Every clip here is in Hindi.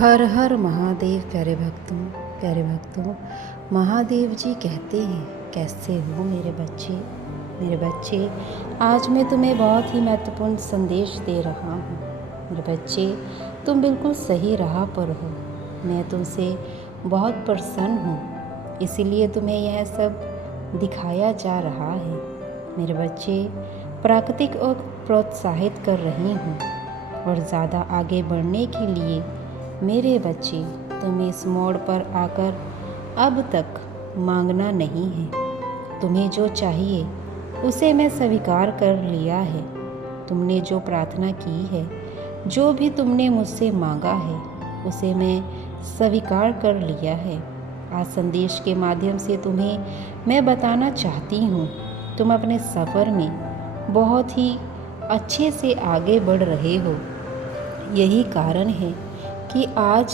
हर हर महादेव। प्यारे भक्तों, महादेव जी कहते हैं, कैसे हो मेरे बच्चे। आज मैं तुम्हें बहुत ही महत्वपूर्ण संदेश दे रहा हूँ। मेरे बच्चे, तुम बिल्कुल सही राह पर हो। मैं तुमसे बहुत प्रसन्न हूँ, इसीलिए तुम्हें यह सब दिखाया जा रहा है। मेरे बच्चे, प्राकृतिक और प्रोत्साहित कर रही हूँ और ज़्यादा आगे बढ़ने के लिए मेरे बच्चे, तुम इस मोड़ पर आकर अब तक मांगना नहीं है। तुम्हें जो चाहिए उसे मैं स्वीकार कर लिया है। तुमने जो प्रार्थना की है, जो भी तुमने मुझसे मांगा है, उसे मैं स्वीकार कर लिया है। आज संदेश के माध्यम से तुम्हें मैं बताना चाहती हूँ, तुम अपने सफ़र में बहुत ही अच्छे से आगे बढ़ रहे हो। यही कारण है कि आज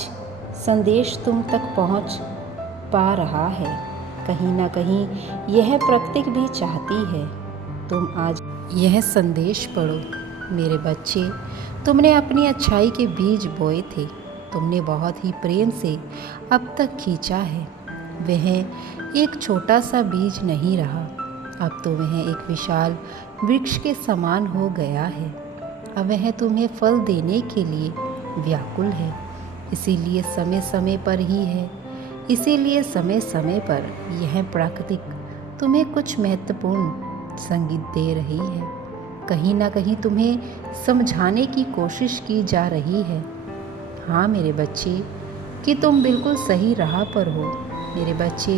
संदेश तुम तक पहुंच पा रहा है। कहीं ना कहीं यह प्रकृति भी चाहती है तुम आज यह संदेश पढ़ो। मेरे बच्चे, तुमने अपनी अच्छाई के बीज बोए थे, तुमने बहुत ही प्रेम से अब तक खींचा है। वह एक छोटा सा बीज नहीं रहा, अब तो वह एक विशाल वृक्ष के समान हो गया है। अब वह तुम्हें फल देने के लिए व्याकुल है। इसीलिए समय समय पर यह प्राकृतिक तुम्हें कुछ महत्वपूर्ण संगीत दे रही है। कहीं ना कहीं तुम्हें समझाने की कोशिश की जा रही है, हाँ मेरे बच्चे, कि तुम बिल्कुल सही राह पर हो। मेरे बच्चे,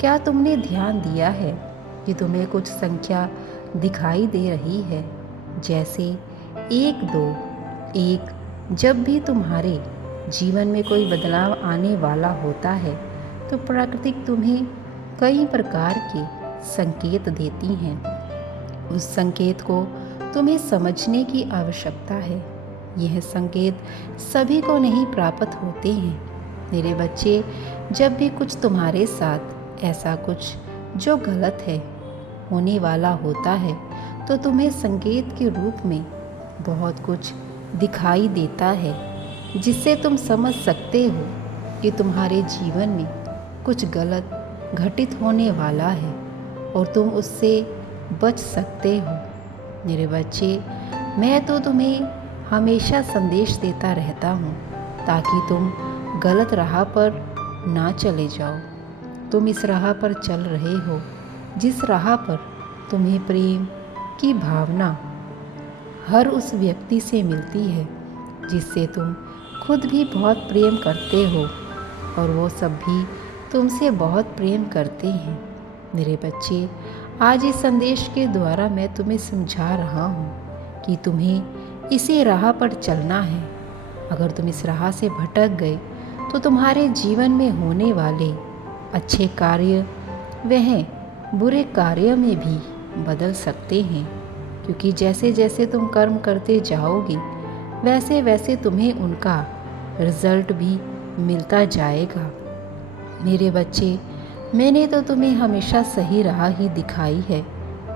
क्या तुमने ध्यान दिया है कि तुम्हें कुछ संख्या दिखाई दे रही है, जैसे 1, 2, 1। जब भी तुम्हारे जीवन में कोई बदलाव आने वाला होता है तो प्रकृति तुम्हें कई प्रकार के संकेत देती हैं। उस संकेत को तुम्हें समझने की आवश्यकता है। यह संकेत सभी को नहीं प्राप्त होते हैं। मेरे बच्चे, जब भी कुछ तुम्हारे साथ ऐसा कुछ जो गलत है होने वाला होता है तो तुम्हें संकेत के रूप में बहुत कुछ दिखाई देता है, जिससे तुम समझ सकते हो कि तुम्हारे जीवन में कुछ गलत घटित होने वाला है और तुम उससे बच सकते हो। मेरे बच्चे, मैं तो तुम्हें हमेशा संदेश देता रहता हूँ ताकि तुम गलत राह पर ना चले जाओ। तुम इस राह पर चल रहे हो जिस राह पर तुम्हें प्रेम की भावना हर उस व्यक्ति से मिलती है जिससे तुम खुद भी बहुत प्रेम करते हो और वो सब भी तुमसे बहुत प्रेम करते हैं। मेरे बच्चे, आज इस संदेश के द्वारा मैं तुम्हें समझा रहा हूँ कि तुम्हें इसी राह पर चलना है। अगर तुम इस राह से भटक गए तो तुम्हारे जीवन में होने वाले अच्छे कार्य वह बुरे कार्य में भी बदल सकते हैं, क्योंकि जैसे जैसे तुम कर्म करते जाओगे वैसे वैसे तुम्हें उनका रिजल्ट भी मिलता जाएगा। मेरे बच्चे, मैंने तो तुम्हें हमेशा सही राह ही दिखाई है,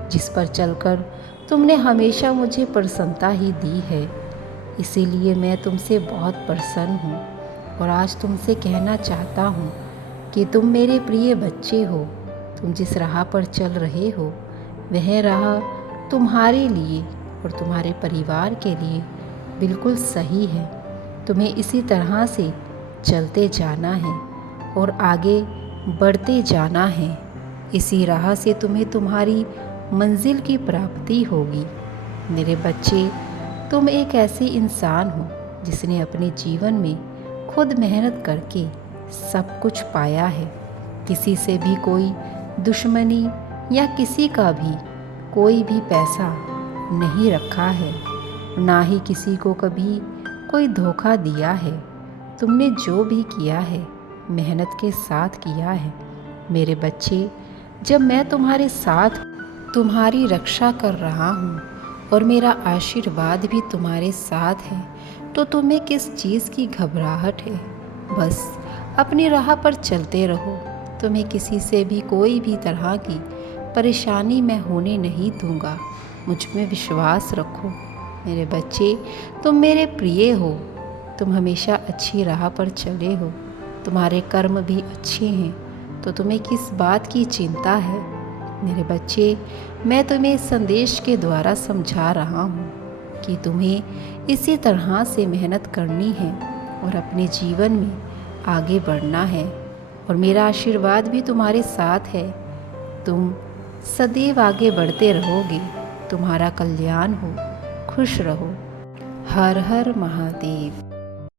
जिस पर चलकर तुमने हमेशा मुझे प्रसन्नता ही दी है। इसीलिए मैं तुमसे बहुत प्रसन्न हूँ और आज तुमसे कहना चाहता हूँ कि तुम मेरे प्रिय बच्चे हो। तुम जिस राह पर चल रहे हो वह राह तुम्हारे लिए और तुम्हारे परिवार के लिए बिल्कुल सही है। तुम्हें इसी तरह से चलते जाना है और आगे बढ़ते जाना है। इसी राह से तुम्हें तुम्हारी मंजिल की प्राप्ति होगी। मेरे बच्चे, तुम एक ऐसे इंसान हो जिसने अपने जीवन में खुद मेहनत करके सब कुछ पाया है। किसी से भी कोई दुश्मनी या किसी का भी कोई भी पैसा नहीं रखा है, ना ही किसी को कभी कोई धोखा दिया है। तुमने जो भी किया है मेहनत के साथ किया है। मेरे बच्चे, जब मैं तुम्हारे साथ तुम्हारी रक्षा कर रहा हूँ और मेरा आशीर्वाद भी तुम्हारे साथ है तो तुम्हें किस चीज़ की घबराहट है। बस अपनी राह पर चलते रहो। तुम्हें किसी से भी कोई भी तरह की परेशानी मैं होने नहीं दूंगा। मुझ में विश्वास रखो। मेरे बच्चे, तुम मेरे प्रिय हो। तुम हमेशा अच्छी राह पर चले हो, तुम्हारे कर्म भी अच्छे हैं, तो तुम्हें किस बात की चिंता है। मेरे बच्चे, मैं तुम्हें इस संदेश के द्वारा समझा रहा हूँ कि तुम्हें इसी तरह से मेहनत करनी है और अपने जीवन में आगे बढ़ना है, और मेरा आशीर्वाद भी तुम्हारे साथ है। तुम सदैव आगे बढ़ते रहोगे। तुम्हारा कल्याण हो, खुश रहो। हर हर महादेव।